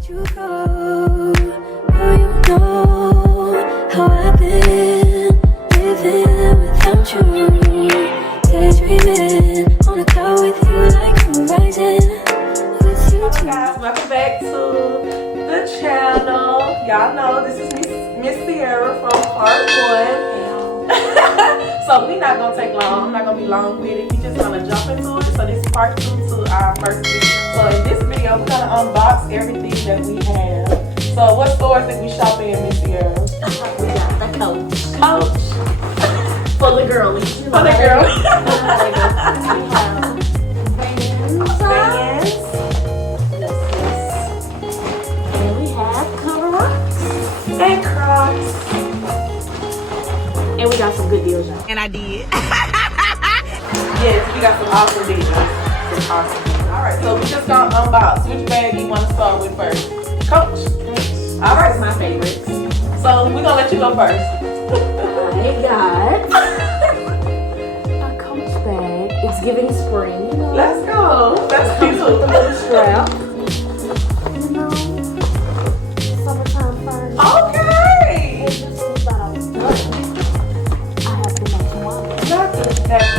let you go. Oh, you know how I've been living without you. Daydreaming on a cloud with you like horizon. With you too. Guys, welcome back to the channel. Y'all know this is Miss Sierra from part 1. So we not gonna take long. I'm not gonna be long with it. We just gonna jump into it. So this is part 2 to our first video. So in this video, we're gonna unbox everything that we have. So what stores did we shop in, Miss Sierra? We got the Coach. Coach. For the girlies. For the girl. We have Vans. Yes. And we have Crocs. And Crocs. And we got some good deals, y'all. And I did. Yes, we got some awesome deals. Some awesome deals. Alright, so we just gonna unbox. Which bag you wanna start with first? Coach. Alright. That's my favorites. So we're gonna let you go first. I got a Coach bag. It's giving spring. You know? Let's go. That's cute. With a little strap. You know, summertime fun. Okay. And just think about I was done. I have the matching wallet. Not the matching.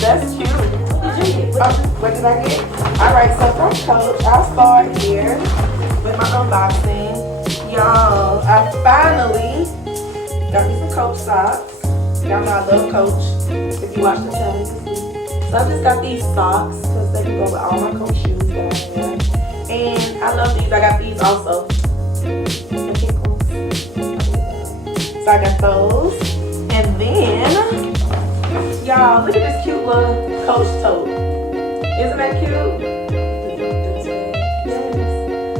That's cute. What did you get? What did I get? Alright, so from Coach, I'll start here with my unboxing. Y'all, I finally got me some Coach socks. Y'all know I love Coach. If you watch the channel, you can see. So I just got these socks because they can go with all my Coach shoes down here. And I love these. I got these also. So I got those. And then, y'all, look at this cute little Coach tote. Isn't that cute? Yes.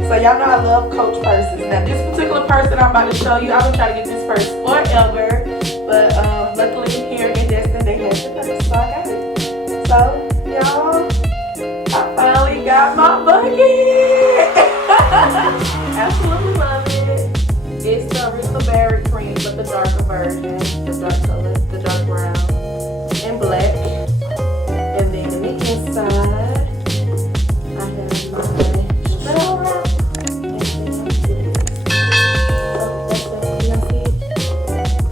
So y'all know I love Coach purses. Now this particular purse that I'm about to show you, I've been trying to get this purse forever. But luckily here in Destin, they had the purse, so I got it. So, y'all, I finally got my bucket. Absolutely love it. It's the original berry cream, but the darker version, the dark color, the dark brown, and black. And then in the inside, I have my straw wrap. And then this. That's it. You guys see it?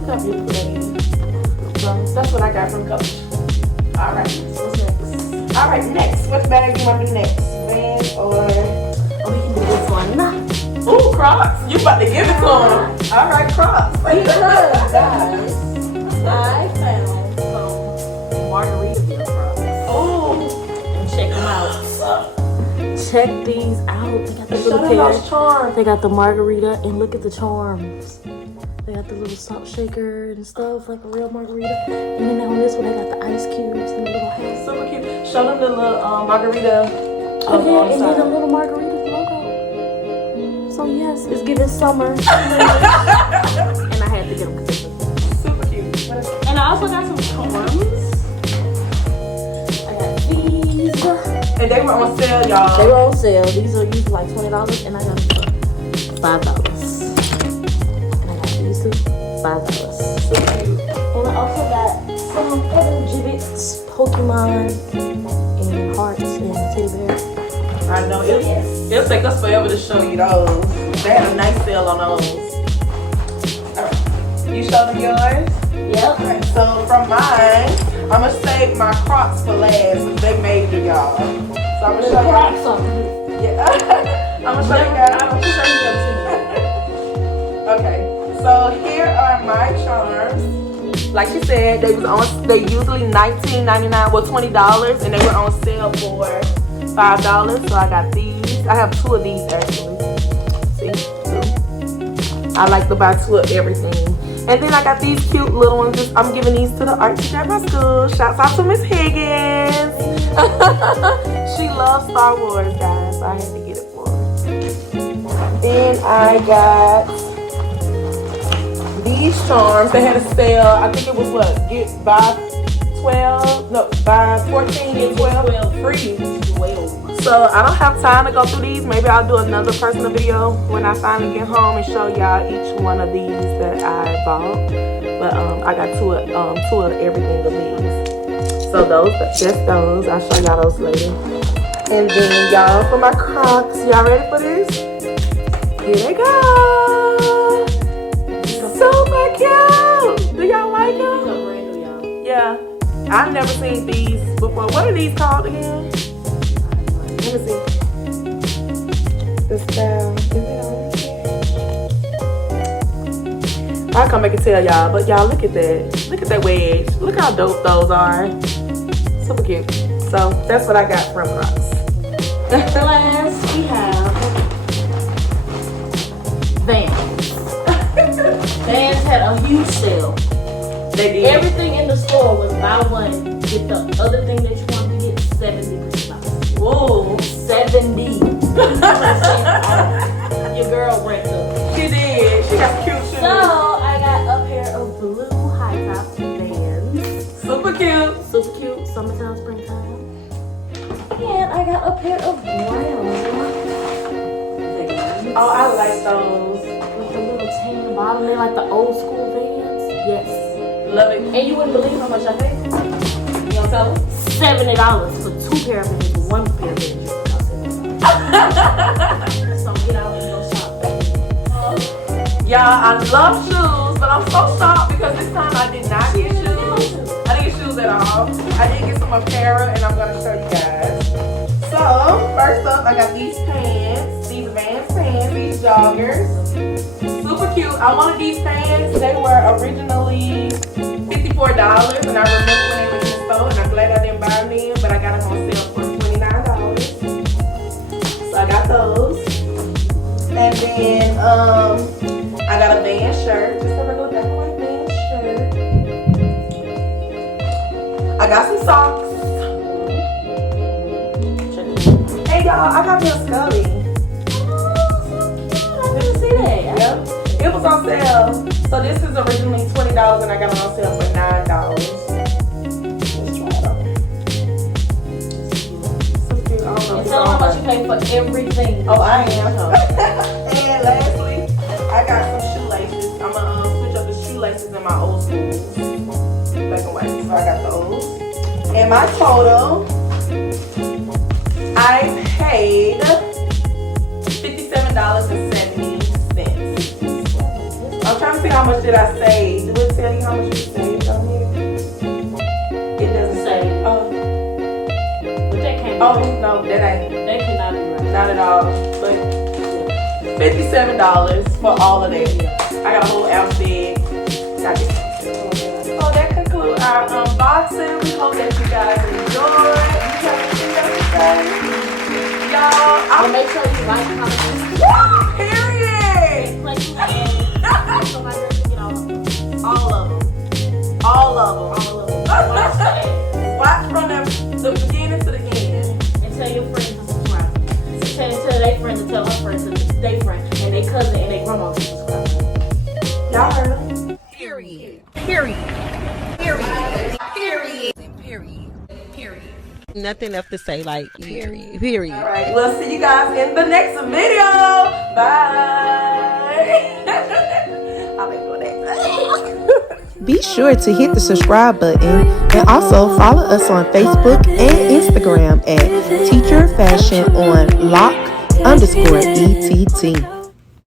Look how beautiful that is. So that's what I got from Coach. Alright, what's next? Alright, next. Which bag you want to do next? Vans or... Oh, we can do this one. Ooh, Crocs. You about to give it to him. Alright, Crocs. Because, guys, I found some Margaritaville Crocs. Ooh. And check them out. Check these out. They got the Show little them those pair. charms. They got the margarita, and look at the charms. They got the little salt shaker and stuff, like a real margarita. And then on this one, they got the ice cubes and the little hat. Super cute. Show them the little margarita. Oh, yeah, and then the little margarita logo. So, yes, it's giving summer. And I had to get them consistent. Super cute. And I also got some charms. I got these. And they were on sale, y'all. They were on sale. These are usually like $20, and I got them for $5. And I got these too, $5. Super cute. And I also got some other gibbets, Pokemon, and hearts, and teddy bear. I know. It'll take us forever to show you those. They had a nice sale on those. Alright. You show them yours? Yep. Alright, so from mine, I'm going to save my Crocs for last because they major, y'all. So I'm going to show you. Crocs on. Yeah. I'm going to show you guys. I'm going to show you them too. Okay. So here are my charms. Like she said, they usually $19.99, well $20, and they were on sale for $5. So I got these. I have 2 of these actually. See, 2. I like to buy 2 of everything. And then I got these cute little ones. I'm giving these to the art teacher at my school. Shouts out to Miss Higgins. She loves Star Wars, guys. So I had to get it for her. Then I got these charms. They had a sale. I think it was what? Buy 14 and 12 free. So I don't have time to go through these. Maybe I'll do another personal video when I finally get home and show y'all each one of these that I bought. But I got two of everything of these. So those, just those. I'll show y'all those later. And then y'all, for my Crocs, y'all ready for this? Here they go. Super cute. Do y'all like them? These are brand new, y'all. Yeah. I've never seen these before. What are these called again? Let me see. The style. Is it on? I can't make it tell y'all, but y'all look at that. Look at that wedge. Look how dope those are. Super cute. So that's what I got from Crocs. Last, we have Vans. Vans had a huge sale. They did. Everything in the store was buy one, get the other thing that you wanted to get 70% off. Whoa. 70. Your girl ranked up. She did. She got cute shoes. So I got a pair of blue high top Vans. Super cute. Super cute. Summertime, springtime. And I got a pair of brown Vans. Oh, I like those. With the little tan bottom. They like the old school Vans. Yes. Love it. And you wouldn't believe how much I paid. You gonna tell them? $70 for 2 pair of Vans. 1 pair of Vans. So get out and go shop. Y'all, I love shoes, but I'm so shocked because this time I did not get shoes. I didn't get shoes at all. I did get some apparel, and I'm gonna show you guys. So, first up, I got these pants, these Vans pants, these joggers. Super cute. I wanted these pants. They were originally $54, and I remember when they were in the store, and I'm glad I didn't buy them then, but I got them on sale for $29. So I got those. And then, I got a Vans shirt, just a regular black and white Vans shirt. I got some socks. Hey y'all, I got me a Scully. Did you see that? Yep. It was on sale. So this is originally $20 and I got it on sale for $9. Let's try it out. So cute. I don't know. And tell them how much you pay for everything. Oh, I am. And lastly, I got some shoelaces. I'm gonna switch up the shoelaces in my old school black and white. So I got those. And my total, I paid $57.70. I'm trying to see how much did I save. Do it tell you how much you saved on here? It doesn't say. Oh, But that can't be oh right. no, that ain't. That cannot be right. Not at all. But $57 for all of that. I got a whole outfit. Got it. So that concludes our unboxing. We hope that you guys enjoyed. You have anything else to say? Y'all, So make sure you like, comment, and period. like you can. So my girl can get all of them. All of them. All of them. All of them. Watch the ad. Watch from the beginning to the end. And tell your friends to subscribe. So tell their friends to tell her friends to their friend and their cousin and their grandma to subscribe. Y'all heard them? Nothing left to say, like, period. All right. We'll see you guys in the next video. Bye. I'll be doing that. Be sure to hit the subscribe button and also follow us on Facebook and Instagram at Teacher Fashion on Lock_ETT.